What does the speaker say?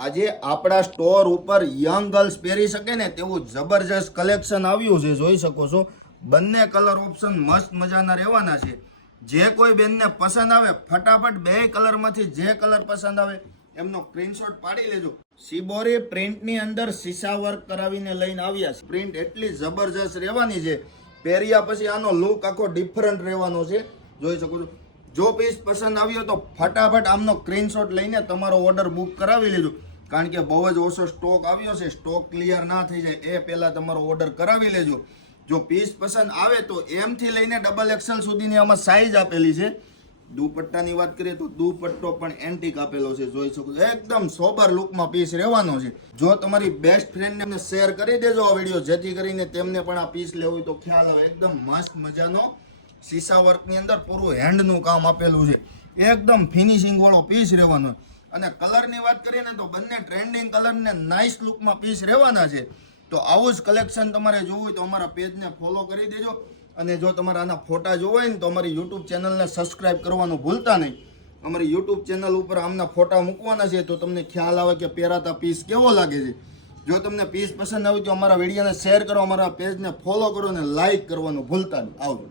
આજે આપણા સ્ટોર ઉપર યંગ ગર્લ્સ પહેરી શકે ને તેવું જબરજસ્ત કલેક્શન આવ્યું છે, જોઈ શકો છો। બંને કલર ઓપ્શન મસ્ત મજાના રહેવાના છે। જે કોઈ બેનને પસંદ આવે ફટાફટ બે કલરમાંથી જે કલર પસંદ આવે એમનો સ્ક્રીનશોટ પાડી લેજો। સિબોરી પ્રિન્ટની અંદર સીસા વર્ક કરાવીને લઈને આવ્યા છે। પ્રિન્ટ એટલી જબરજસ્ત રહેવાની છે, પહેર્યા પછી આનો લુક આખો ડિફરન્ટ રહેવાનો છે, જોઈ શકો છો। જો પીસ પસંદ આવ્યો તો ફટાફટ આમનો સ્ક્રીનશોટ લઈને તમારો ઓર્ડર બુક કરાવી લેજો, કારણ કે બહુ જ ઓછો સ્ટોક આવ્યો છે। સ્ટોક ક્લિયર ના થઈ જાય એ પહેલા તમારો ઓર્ડર કરાવી લેજો। જો પીસ પસંદ આવે તો એમ થી લઈને ડબલ એક્સેલ સુધીની આમાં સાઈઝ આપેલી છે। દુપટ્ટાની વાત કરીએ તો દુપટ્ટો પણ એન્ટિક આપેલો છે, જોઈ શકો છો। એકદમ સોબર લુકમાં પીસ રહેવાનો છે। જો તમારી બેસ્ટ ફ્રેન્ડને શેર કરી દેજો આ વિડીયો, જેથી કરીને તેમને પણ આ પીસ લેવું હોય તો ખ્યાલ આવે। એકદમ મસ્ત મજાનો સીસા વર્કની અંદર પૂરું હેન્ડનું કામ આપેલું છે, એકદમ ફિનિશિંગ વાળો પીસ રહેવાનો। અને કલરની વાત કરીએ ને તો બંને ટ્રેન્ડિંગ કલર ને નાઇસ લુકમાં પીસ રહેવાના છે। તો આવું જ કલેક્શન તમારે જોવું હોય તો અમારા પેજને ફોલો કરી દેજો। અને જો તમારે આના ફોટા જોવા હોય ને તો અમારી યુટ્યુબ ચેનલને સબસ્ક્રાઇબ કરવાનું ભૂલતા નહીં। અમારી યુટ્યુબ ચેનલ ઉપર આમના ફોટા મૂકવાના છે, તો તમને ખ્યાલ આવે કે પહેરાતા પીસ કેવો લાગે છે। જો તમને પીસ પસંદ આવે તો અમારા વિડીયોને શેર કરો, અમારા પેજને ફોલો કરો અને લાઇક કરવાનું ભૂલતા નહીં। આવજો।